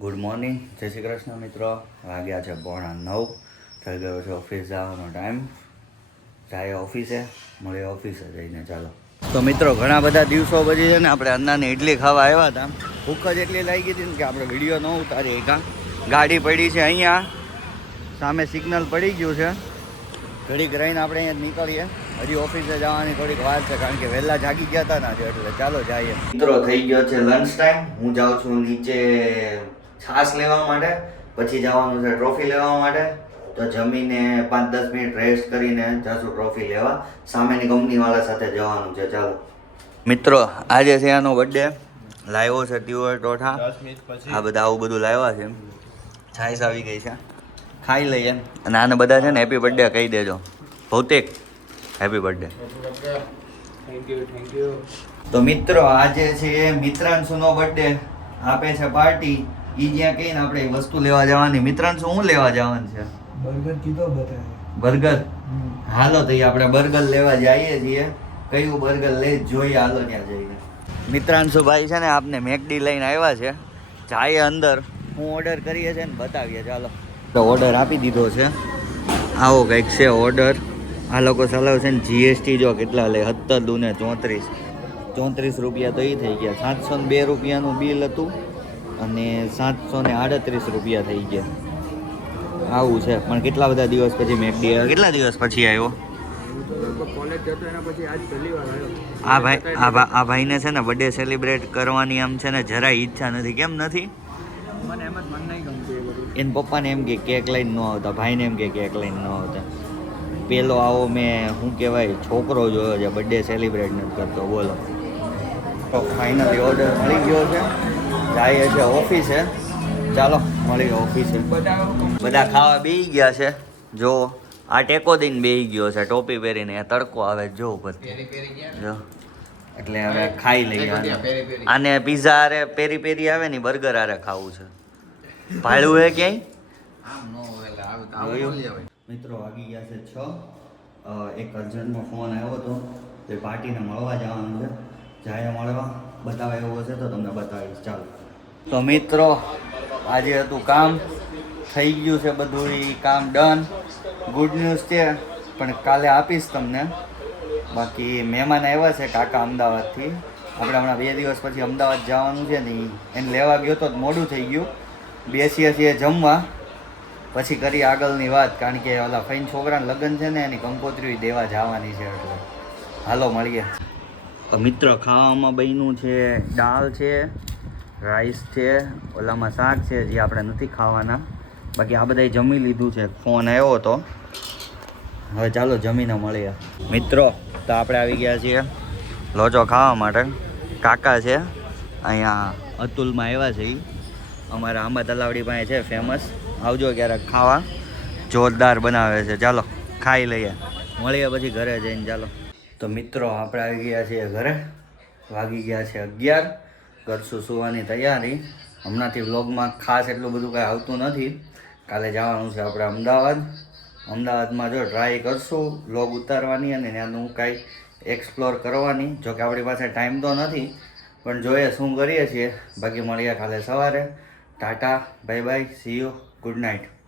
Good morning. જય શ્રી કૃષ્ણ મિત્રો. વાગ્યા છે પોણા નવ. થઈ ગયો છે ઓફિસ જવાનો ટાઈમ. જાય ઓફિસે મળીએ ઓફિસે જઈને ચાલો. તો મિત્રો, ઘણા બધા દિવસો પછી છે ને આપણે અન્નાની ઇડલી ખાવા આવ્યા હતા. ભૂખ જ એટલી લાગી હતી ને કે આપણે વીડિયો ન ઉતારીએ કાં. ગાડી પડી છે અહીંયા. સામે સિગ્નલ પડી ગયું છે. ઘડીક રહીને આપણે અહીંયા નીકળીએ. હજી ઓફિસે જવાની થોડીક વાર છે કારણ કે વહેલા જાગી ગયા હતા ને એટલે ચાલો જઈએ. મિત્રો, થઈ ગયો છે લંચ ટાઈમ હું જાઉં છું નીચે છાશ લેવા માટે પછી જવાનું છે ટ્રોફી લેવા માટે. તો જમીને પાંચ દસ મિનિટ રેસ્ટ કરીને જશું ટ્રોફી લેવા. સામેની કંપનીવાળા સાથે જવાનું છે ચાલો. મિત્રો આજે છે આનો બર્થડે લાવ્યો છે ટ્યુઅર ટોઠા. આ બધા આવું બધું લાવ્યા છે. છાશ આવી ગઈ છે. ખાઈ લઈએ. અને આને બધા છે ને હેપી બર્થડે કહી દેજો. Bhautik happy birthday thank you thank you તો મિત્રો આજે છે મિત્રાંશુનો બર્થડે આપે છે પાર્ટી ઈ જ્યાં કહીને આપણે વસ્તુ લેવા જવાની મિત્રણ શું લેવા જવાનું છે? બર્ગર કીધો બતાવે બર્ગર હાલો તો આપણે બર્ગર લેવા જઈએ છીએ. કયું બર્ગર લઈ જોઈએ હાલો ત્યાં જઈને મિત્રાંશુ ભાઈ છે ને આપને મેકડી લઈને આવ્યા છે. જાય અંદર. હું ઓર્ડર કરીએ છે ને બતાવીએ ચાલો. તો ઓર્ડર આપી દીધો છે. આવો કંઈક છે ઓર્ડર આ લોકો ચલાવે છે ને જીએસટી જો કેટલા લે? સત્તર દુ ને ચોત્રીસ. ચોત્રીસ રૂપિયા તો એ થઈ ગયા. સાતસો ને બે રૂપિયાનું બિલ હતું. અને સાતસો ને આડત્રીસ રૂપિયા થઈ ગયા. આવું છે. પણ કેટલા બધા દિવસ પછી મેકડી આવ્યો કેટલા દિવસ પછી આવ્યો? કોલેજ જતો એના પછી આજ પહેલી વાર આવ્યો આ ભાઈ આ ભાઈ આ ભાઈને છે ને બર્થડે સેલિબ્રેટ કરવાની આમ છે ને જરાય ઈચ્છા નથી. કેમ નથી? એને પપ્પાને એમ કે કેક લઈને ન આવતા ભાઈને એમ કે કેક લઈને ન આવતા. પેલો આવો મેં શું કહેવાય છોકરો જોયો છે બર્થડે સેલિબ્રેટ નથી કરતો બોલો. તો ફાઇનલી ઓર્ડર મળી ગયો છે. જાય છે ઓફિસે ચાલો, મળી ઓફિસે બધા ખાવા બેહી ગયા છે. જો આ ટેકો દઈને બેહી ગયો છે. ટોપી પહેરીને તડકો આવે જો ઉપર. જો એટલે હવે ખાઈ લઈએ આને. પીઝા હારે પેરી પેરી આવે ને બર્ગર હારે ખાવું છે. ભાડું હે ક્યાંય? મિત્રો, વાગી ગયા છે છ. એક અર્જન્ટનો ફોન આવ્યો હતો. તે પાર્ટીને મળવા જવાનું છે. જાય મળવા. બતાવે એવો હશે તો તમને બતાવીશ. ચાલો. તો મિત્રો, આજે હતું કામ. થઈ ગયું છે બધું એ કામ ડન ગુડ ન્યૂઝ છે, પણ કાલે આપીશ તમને. બાકી મહેમાન આવ્યા છે કાકા અમદાવાદથી. આપણે હમણાં બે દિવસ પછી અમદાવાદ જવાનું છે ને એને લેવા ગયો તો મોડું થઈ ગયું. બેસીએ છીએ જમવા. પછી કરી આગળની વાત, કારણ કે ઓલા ફઈન છોકરાના લગ્ન છે ને, એની કંકોત્રી દેવા જવાની છે એટલે. હાલો, મળીએ. મિત્રો, ખાવામાં બન્યું છે, દાળ છે રાઈસ છે, ઓલામાં શાક છે, જે આપણે નથી ખાવાના. બાકી આ બધાય જમી લીધું છે. ફોન આવ્યો હતો. હવે ચાલો જમીને મળીએ. મિત્રો, તો આપણે આવી ગયા છીએ. લોચો ખાવા માટે. કાકા છે. અહીંયા અતુલમાં આવ્યા છે એ અમારા આંબા તલાવડી પાસે છે ફેમસ આવજો ક્યારેક ખાવા. જોરદાર બનાવે છે. ચાલો, ખાઈ લઈએ. મળીએ પછી ઘરે જઈને. ચાલો. તો મિત્રો, આપણે આવી ગયા છીએ ઘરે. વાગી ગયા છે અગિયાર. કરશું સુવાની તૈયારી. હમણાંથી વ્લોગમાં ખાસ એટલું બધું કાંઈ આવતું નથી. કાલે જવાનું છે આપણે અમદાવાદ. અમદાવાદમાં જો ટ્રાય કરશું વ્લોગ ઉતારવાની અને ત્યાંનું કાંઈ એક્સપ્લોર કરવાની, જો કે આપણી પાસે ટાઈમ તો નથી. પણ જોઈએ શું કરીએ છીએ. બાકી મળીએ કાલે સવારે. Tata bye bye see you good night